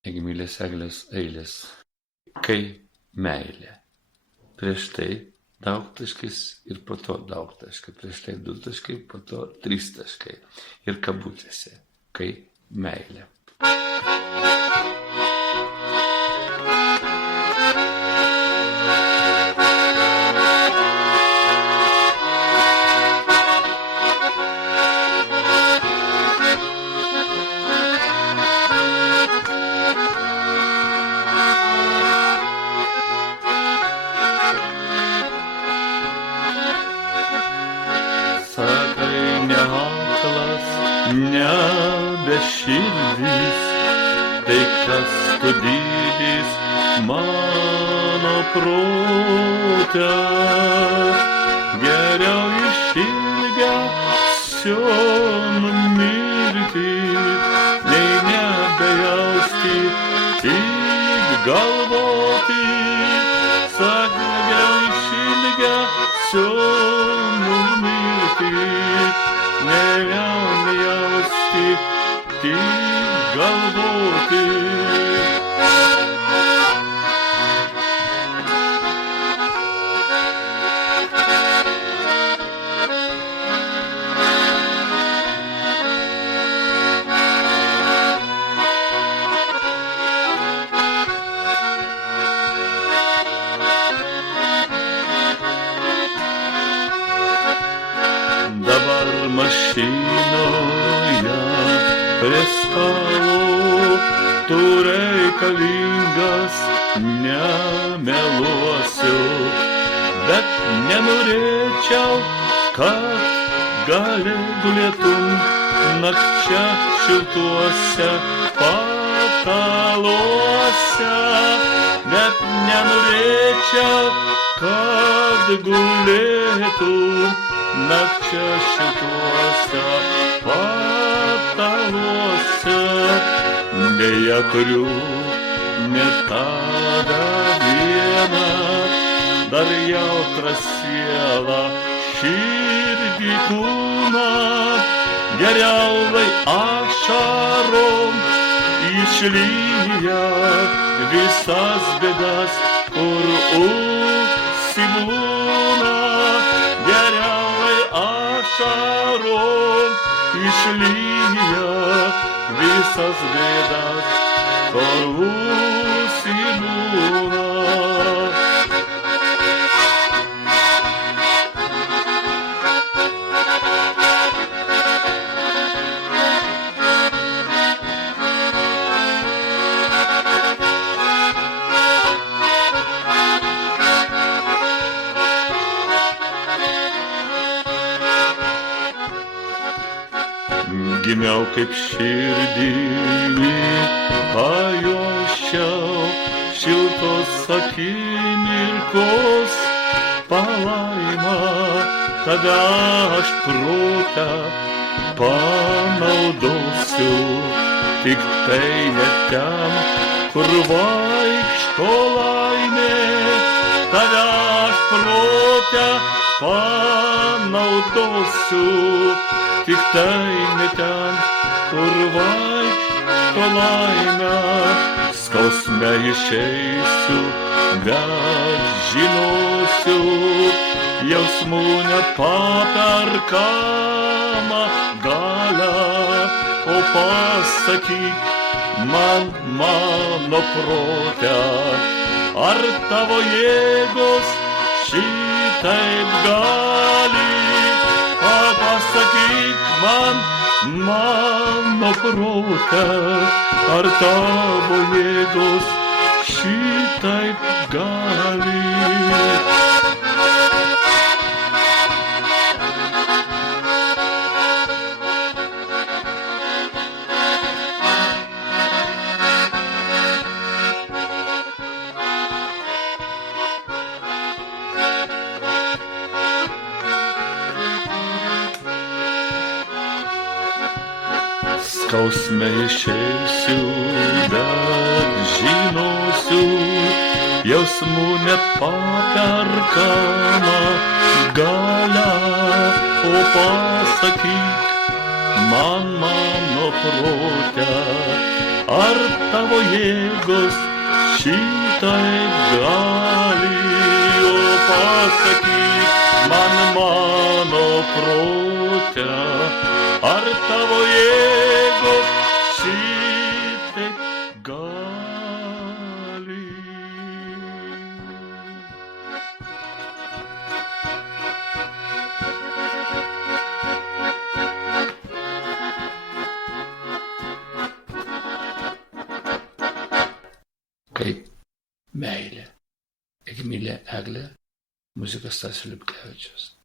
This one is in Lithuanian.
Egimilės Eglės eilės. Kai meilė. Prieš tai daugtaškis ir po to daugtaškis. Prieš tai 2 taškai, po to 3 taškai. Ir kabutėse. Kai meilė. Nebe širdys, tai kas tu dydis mano prote, geriau išilgesio numirti, nei nebejausti, tik galvoti, sak geriau išilgesio numirti, nei nejausti, tik galvoti. Dabar mašinoje prie stalo tu reikalingas, nemeluosiu, bet nenorėčiau, kad gali gulėtum nakčia šiltuose pataluose, bet nenorėčiau, kad gulėtum nakčia šiltuose pataluose. Deja turiu ne tada vieną, dar jautrą sielą, širdį kūną, geriau lai ašarom išlyja visas bėdas, kur užsibūna, geriau lai ašarom išlyja visas bėdas, kur užsibūna. Gimiau kaip širdį pajosčiau šiltos akimirkos palaimą, tada aš protą panaudosiu, tik tai ne ten, kur vaikšto laimė, tada aš protą panaudosiu, tik tai ne ten, kur vaikšto laimė, skausme išeisiu, bet žinosiu, jausmų nepaperkamą galią, o pasakyk man, mano prote, ar tavo jėgos šitaip gali? Pasakyk man, mano prote, ar tavo jėgos šitaip gali? Skausme išeisiu, bet žinosiu, jausmų nepaperkamą galią, o pasakyk man mano prote, ar tavo jėgos šitai gali, o pasakyk man mano prote, ar tavo jėgos šitai gali. Kaip meilė. Egmilė Eglė, muzika Stasio Liupkevičiaus.